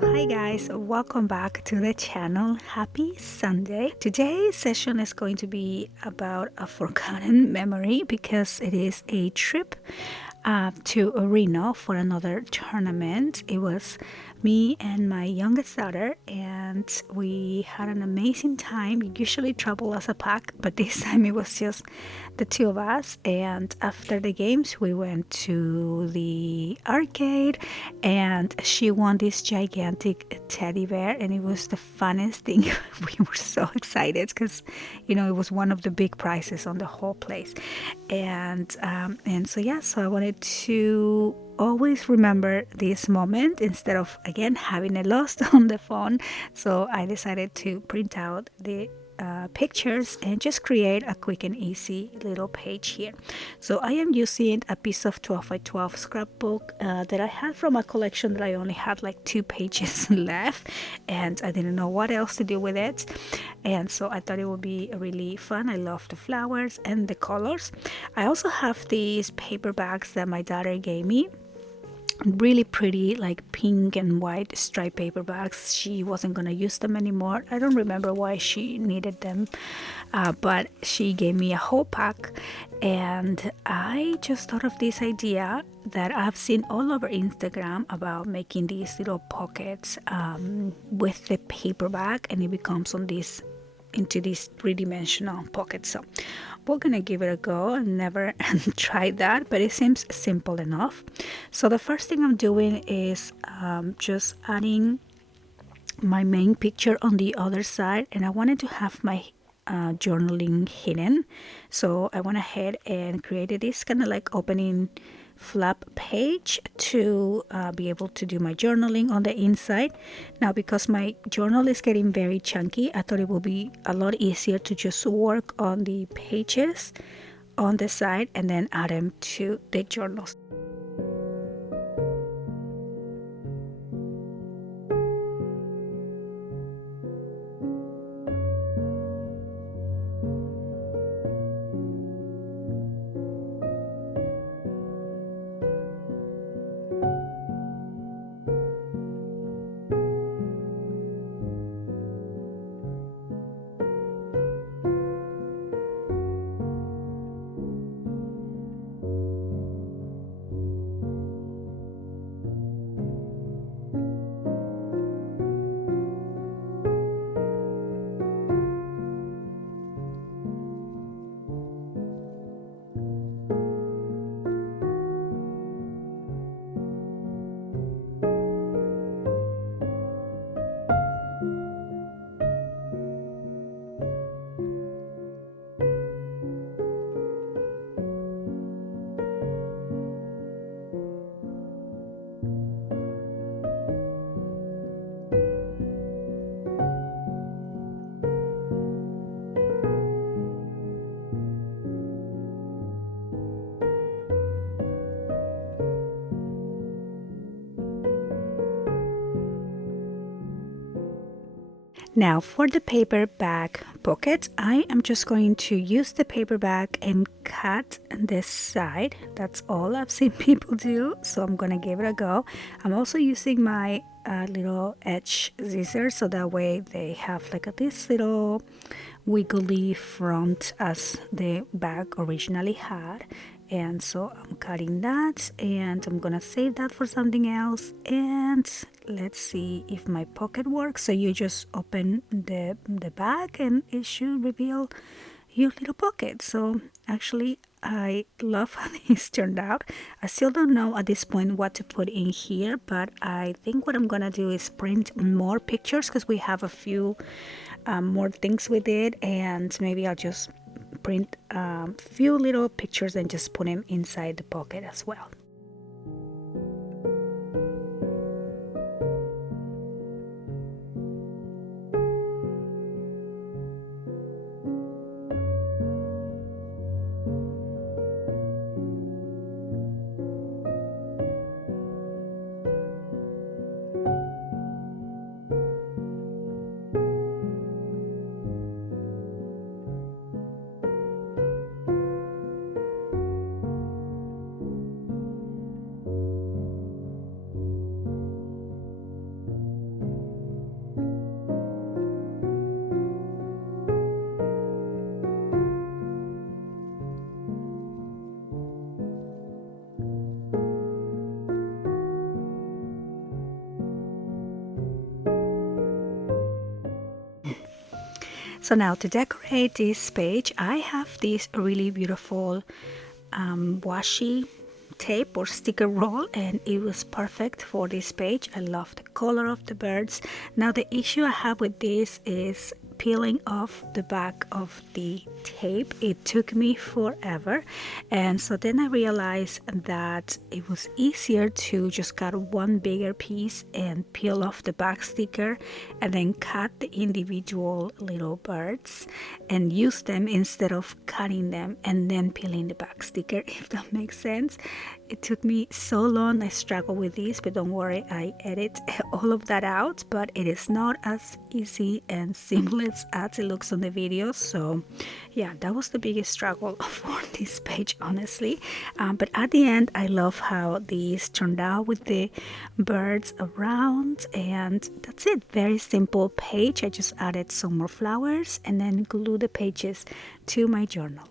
So hi guys, welcome back to the channel. Happy Sunday. Today's session is going to be about a forgotten memory because it is a trip to Reno for another tournament. It was me and my youngest daughter, and we had an amazing time. We usually travel as a pack, but this time it was just the two of us. And after the games, we went to the arcade, and she won this gigantic teddy bear, and it was the funnest thing. We were so excited because, it was one of the big prizes on the whole place, and so yeah, so I wanted to always remember this moment instead of again having it lost on the phone. So I decided to print out the pictures and just create a quick and easy little page here. So I am using a piece of 12 by 12 scrapbook that I had from a collection that I only had like 2 pages left, and I didn't know what else to do with it, and so I thought it would be really fun. I love the flowers and the colors. I also have these paper bags that my daughter gave me, really pretty, like pink and white striped paper bags. She wasn't gonna use them anymore. I don't remember why she needed them, but she gave me a whole pack, and I just thought of this idea that I've seen all over Instagram about making these little pockets with the paper bag, and it becomes on this into this three-dimensional pocket. So we're gonna give it a go. I never tried that, but it seems simple enough. So the first thing I'm doing is just adding my main picture on the other side, and I wanted to have my journaling hidden. So I went ahead and created this kind of like opening flap page to be able to do my journaling on the inside. Now, because my journal is getting very chunky, I thought it would be a lot easier to just work on the pages on the side and then add them to the journals. Now for the paper bag pocket, I am just going to use the paper bag and cut this side. That's all I've seen people do, so I'm gonna give it a go. I'm also using my little edge scissors, so that way they have like this little wiggly front as the bag originally had. And so I'm cutting that, and I'm gonna save that for something else. And let's see if my pocket works. So you just open the bag and it should reveal your little pocket. So actually I love how this turned out. I still don't know at this point what to put in here, but I think what I'm gonna do is print more pictures because we have a few more things with it, and maybe I'll just print a few little pictures and just put them inside the pocket as well. So now to decorate this page, I have this really beautiful washi tape or sticker roll, and it was perfect for this page. I love the color of the birds. Now the issue I have with this is peeling off the back of the tape. It took me forever, and so then I realized that it was easier to just cut one bigger piece and peel off the back sticker and then cut the individual little birds and use them instead of cutting them and then peeling the back sticker, if that makes sense. It took me so long. I struggle with this, but don't worry, I edit all of that out, but it is not as easy and seamless as it looks on the video. So yeah, that was the biggest struggle for this page, honestly. But at the end, I love how these turned out with the birds around, and that's it. Very simple page. I just added some more flowers and then glued the pages to my journal.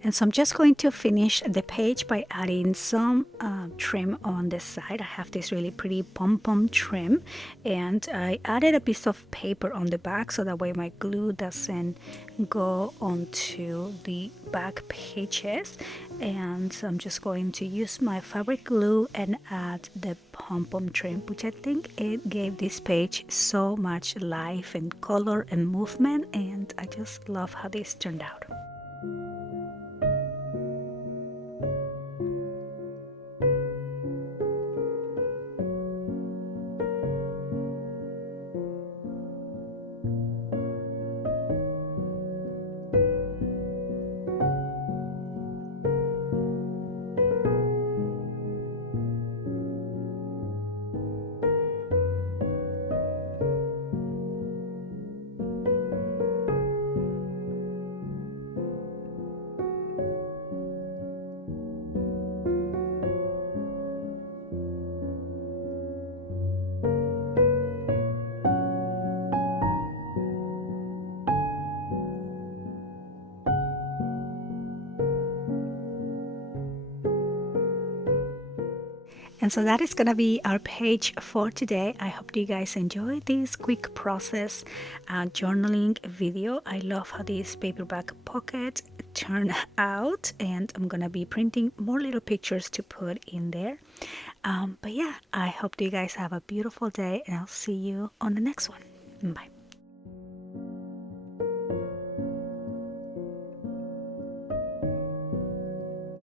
And so I'm just going to finish the page by adding some trim on the side. I have this really pretty pom-pom trim, and I added a piece of paper on the back so that way my glue doesn't go onto the back pages. And so I'm just going to use my fabric glue and add the pom-pom trim, which I think it gave this page so much life and color and movement, and I just love how this turned out. And so that is going to be our page for today. I hope you guys enjoyed this quick process journaling video. I love how this paperback pocket turned out, and I'm going to be printing more little pictures to put in there. But yeah, I hope you guys have a beautiful day, and I'll see you on the next one. Bye.